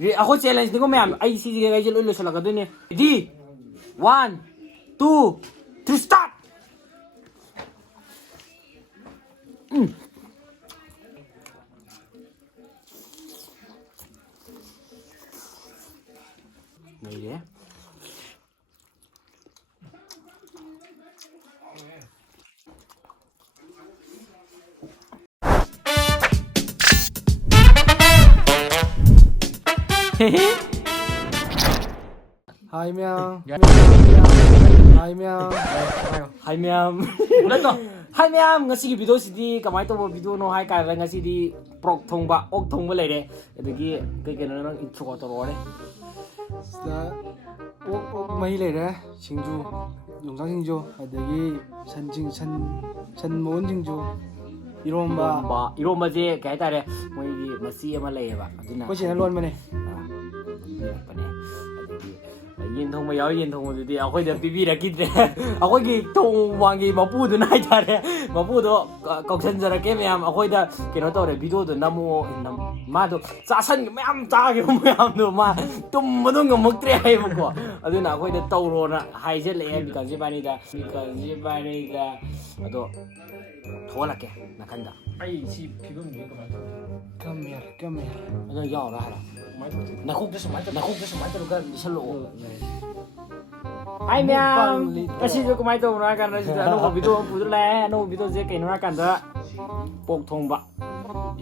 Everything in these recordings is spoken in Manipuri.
ꯑꯩꯈꯣꯏ ꯆꯦꯂꯦꯟꯖꯅꯤꯀꯣ ꯃꯌꯥꯝ ꯑꯩ ꯁꯤꯁꯦ ꯑꯩꯁꯦ ꯂꯣꯏ ꯂꯣꯏꯁꯤꯜꯂꯛꯀꯗꯣꯏꯅꯦ ꯔꯦꯗꯤ 1 2 3 ꯁ꯭ꯇꯥꯔꯠ ꯂꯩꯔꯦ Hai Mèo. Dạ. Hai Mèo. Hai ma'am. Hai ma'am, ngasi video sidi kamai to video no hai ka ngasi di prok thongba ok thongba leire. Adagi kai kai nang intro to rore. Sida ok mai lei re singju. Yongjang singju adagi san mon singju. Iromba je kai tare moi gi masi ama leie ba. Aduna. Ko sina lon mane. Pane. Yin thong ma yaw yin thong du akhoi da pipi ra kidre akhoi gi thong wangi mapu du nai tare mapu do koksan jara ke myam akhoi da keno tore video do namo ma do chasan myam ta ge myam do ma tum madung muktre hai ko aduna akhoi da tawro na hai je le because je bani ga ado thola ke na kanda ai si 피부는 왜 그만둬? Come here, come here. ado yaw ra hala na khok de smai to ga salo Hai ma'am, kasi jo kumai to na kan sida no video pu le no video je kai na kan da pok thong ba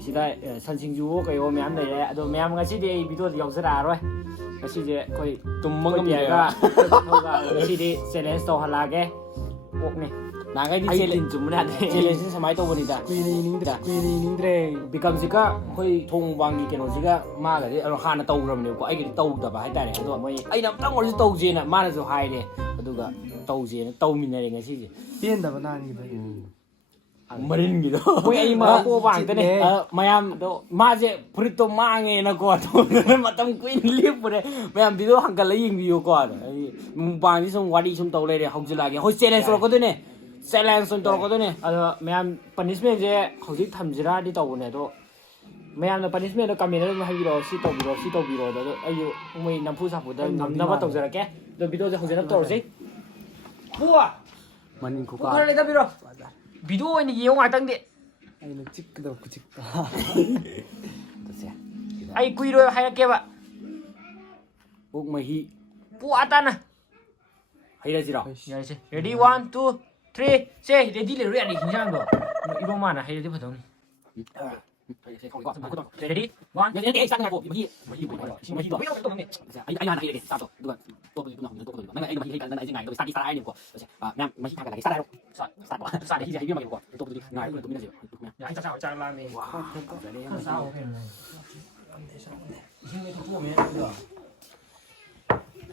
sida san sing ju kai o ma'am le ado ma'am ngasi de video yaw sara roi ngasi je koi tum mang ya ga ngasi de challenge to hala ge pok ne na ga di challenge jum na de challenge samai to boni da Queen Dre. become sika koi thong wangi keno sika ma ga de hana taw ram ne ko ai ga taw da ba hai tare ado moi ai na tang or taw je na ma na jo hai de aduga taw je na taw min ne ngasi je Tiên da banani ba. marin gitu. Koi ai ma ko bang tane mayam do ma je purit to ma nge na ko to matam queen lip pure mayam video hangkal la ying video ko ai bang ni sum wadi sum taw le de haujila ge hoi challenge ro ko de ne challenge sum to ko de ne ado mayam punishment je hauji thamjira di taw ne do mayam na punishment do kamera ma hai biro si taw biro do ayu moi nampu sa pu da namna ba taw jara ke do video je haujina to se buwa Manin ko 그걸 내다 빌어. 비디오에 이용 왔던데. Ai na chik da ku chik ta. to se 아이 구이로 하얗게 봐. uk mahi 뿌아따나. haira jira 야이제. 레디 1 2 3 세 레디 레 레디 긴장한 거. 이거 많아. 해야 돼 보통. 레디 1 Yang ini saya ngaku, bagi bagi ai ai ai satu dua to bu na to bu na ai bagi kan na ai ngai to saki sarai ni ko na masih kan lagi sarai sa de hi hi ma ko to bu ngai to bu na je 야, 진짜 잘 잘라네. 와.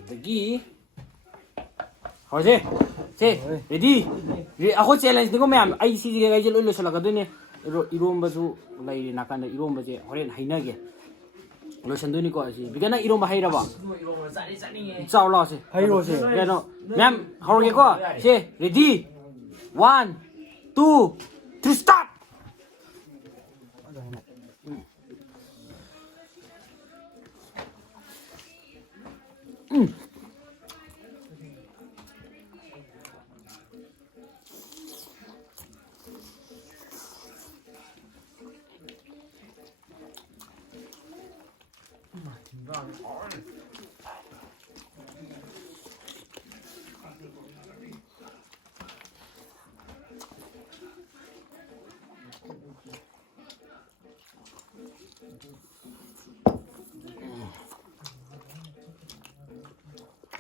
bagi Rồi gì? Chị, ready. Ako challenge ni ko ma'am. Ai si ga je lo lo sala ka dun ne. Iromba su lai na kan da iromba je horen haina ge. Lo sanduni ko si. Bigana iromba haira ba. 이거 짜리. Chao lo si. Hai ro se. Ke no. Ma'am, horo ge ko. Si, ready. 1 2 3 start.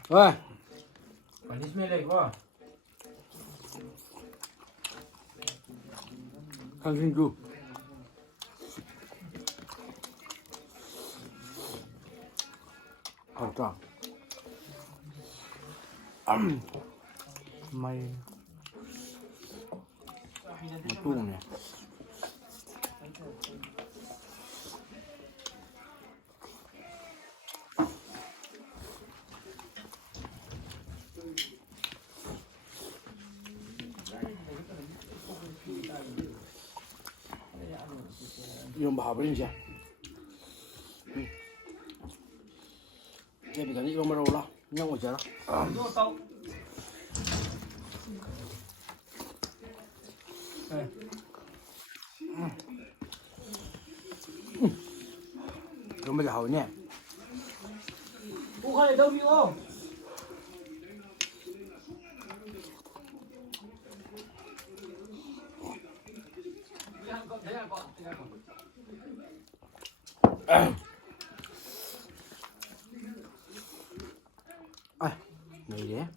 Ôi, 아니스멜레 이거. 당신 주. 알다. Mai. 뚜네. 이런 밥을 이제 제비 간이 이런 말 올라. 그냥 오잖아. 이거 또. 이런 말 하오네. 오, 가래 đâu đi không? 아, 왜 이래?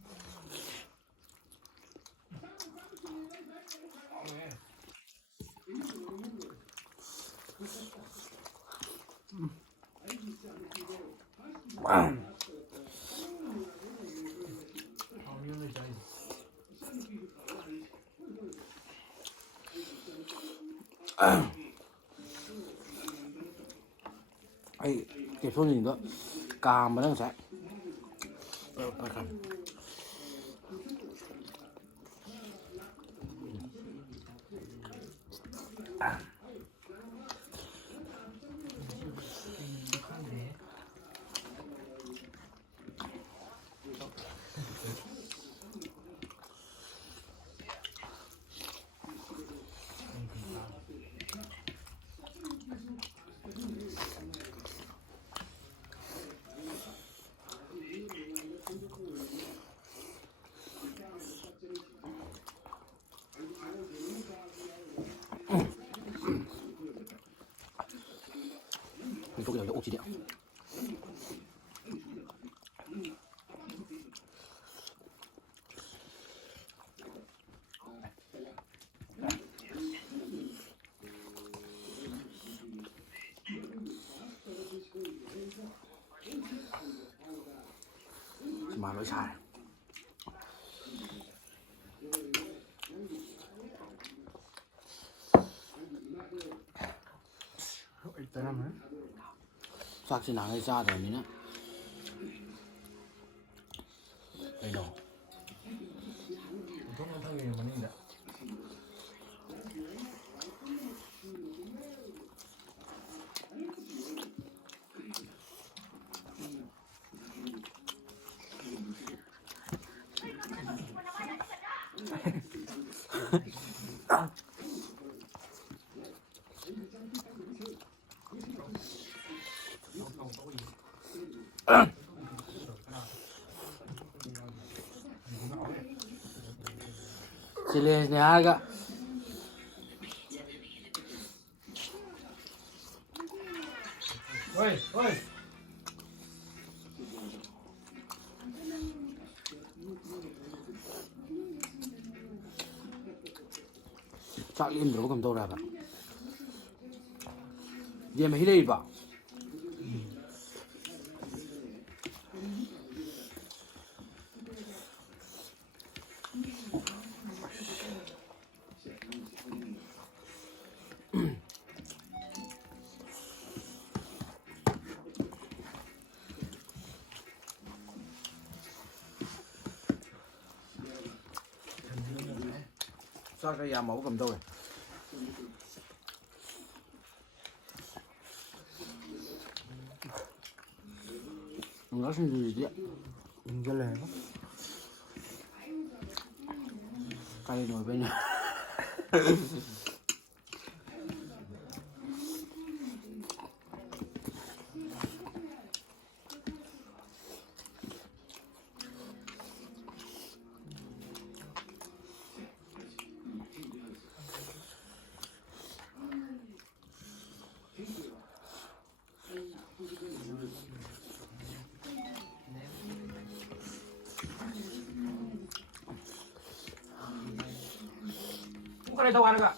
Ai, cái số nhìn đó, cà mà đang chạy. Phải không? Mình có cái ốc chi điện. Mà nói sai. 일단 하면 싹시 나가야 짜다 니나. Đây đâu? 동영상이 뭐는데? Silesnya Ôi, ôi. 쫙 힘들어 그럼 돌아가. 얘만 히레이 봐. Sao cái da mẫu cầm tôi nó xin gì vậy 연결해요. cây nồi bên này Cái này đâu ăn được ạ?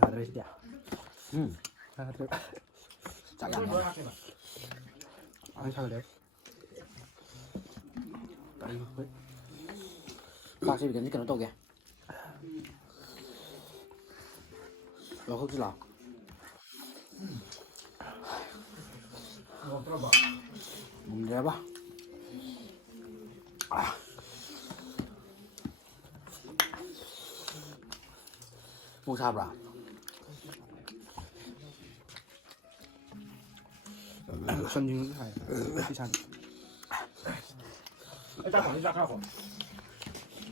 알을 야. 알을 chắc ăn rồi 안 사그래. 아이고. bác sĩ cái gì cái nó to kìa rồi không chứ nào Mau coba. 문제 봐. 아. 뭐 잡아. 선징 하이 비싼 자, 거기 자, 가고.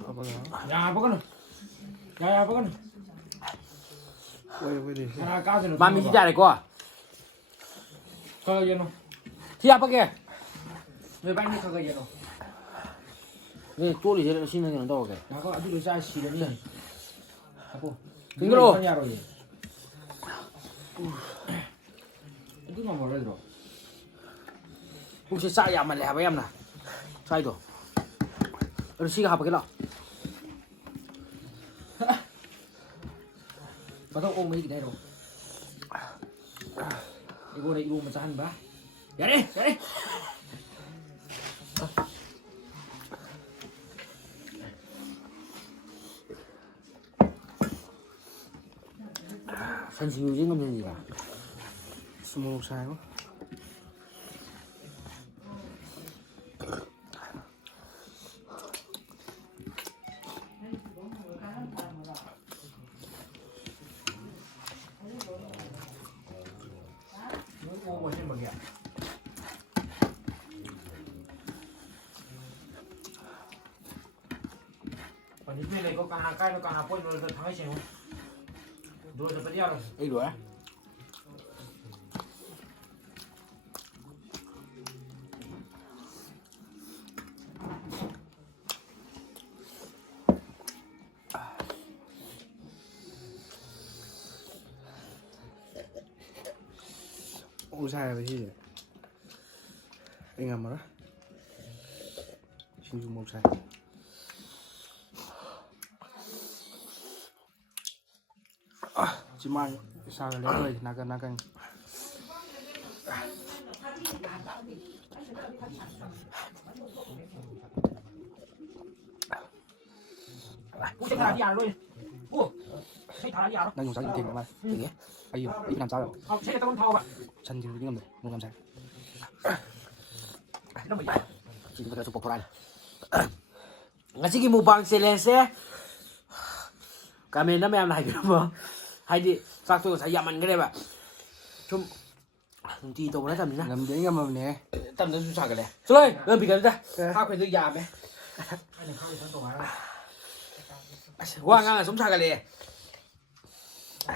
아빠가 야, 먹어는. 야, 먹어는. 왜 돼? 야, 까지는. มามีที่จ่ายเลยก็ 그거 얘는. ที่อาปะแก 왜 빨리 그거 얘는. นี่ตัวนี้จะชิ้นนึงยังต้องแก 나가 아주 자 시련이. 하고. 징그러워. 하냐로 얘. 이거 뭐라 들어. พวกใช้สายยามันแหละไปยำนะใช่ตัวเราชี้กับหาไปกันหรอ 바닥 오면 이게 내려. 이거는 이거 먼저 한 봐. 야래, 야래. ฉันชิวจริงก็เป็นยังไง 스모크 사이고 이거 뭐 하는 거야? 아니 근데 이거 까나 까는 까나 보이 노래 당해 신 노래 좀 빨리 알아. ไอ้ด้วย 우사야 비 잉아 뭐라 신주 목사 지만 사가 레벨 나가 혹시 다 알아? 오. 새 다 알아? 난 용사 인테그 말 되게 아유 이 남자요 아, 새 따면 타고 봐. 전진 이거 뭐 농감사 이런 거 있다. จริงก็จะสุกปกรณ์งั้นสิ่งที่มูบังเซเลนเซ่การเมนน้ำแมวไหนกันบ้างให้ดิสักตัวสายยามันก็ได้แบบชุ่มตีตัวนั้นทำนี่นะ 남자 잉아 뭐네 ทำนั้นสุดฉากกันเลยสุดเลยเริ่มปีกันจ้ะ ข้าวเคยซื้อยาไหมอันนี้ข้าวทั้งตัวแล้ว ว่างงานสมฉากกันเลย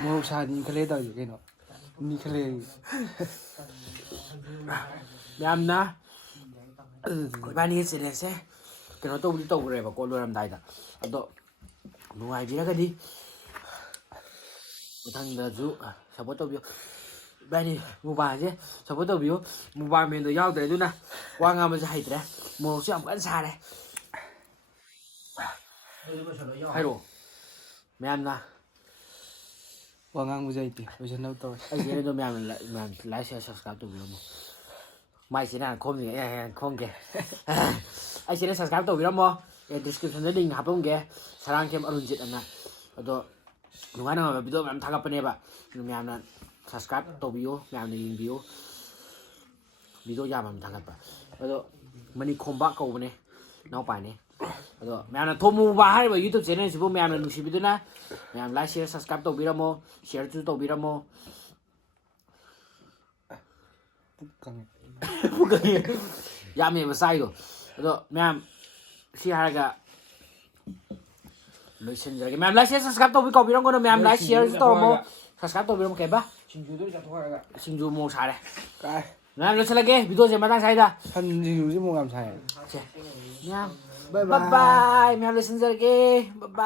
목사 니 클레다 이게 너 니클레 แมวนะบ้านนี้เซเลนเซ่กันเราต้องตัวอะไรแบบโกลูรำได้แต่อันโตนุ่งไอ้บีแล้วก็ดีทางเดือดจูชาวบ้านตัวบิวบ้านนี้หมู่บ้านใช่ชาวบ้านตัวบิวหมู่บ้านเมนตัวยาวแต่ดูนะว่างงานมันจะให้แต่หมู่เชื่อมกันซาเลยให้ดูแมวนะ 왕왕 무자 있대 무자 나도 ไอ้เจ้าตัวแมวมันไลฟ์แชร์subscribeตัวบิวมั้งไม่ใช่นะคมอย่างเงี้ยคมแกไอ้เจ้า subscribe ตัวบิวมั้งdescription ได้ลิงก์หาเพิ่มแกสร้างเข้มอรุณจิตอันนั้นแล้วหนูว่าน้องแบบวิดีโอมันทำกับเป็นแบบหนูแมวนั้น subscribe ตัวบิวแมวในยิงบิววิดีโอยามันทำกับแล้วมันนี่คมบ้ากูเนี่ยน้องไปเนี่ยแล้วแมวนั้นทุ่มมือบ้าให้แบบ YouTube channel สิพวกแมวนั้นหนูชิบิดนะแมวไลค์แชร์ subscribe ตัวบิวมั้งแชร์ตัวบิวมั้ง 북강에 不可以，也没么晒过。那面是还个，没现在个面来些是干到比搞比那个面来些是到么？是干到比那么开吧？ 진주들이 다 통화가. 新竹没啥嘞。 까이 那那吃了个，比多些么当晒的。 산지 요즘 뭐감 사야 去，面，拜拜，面来现在个，拜拜。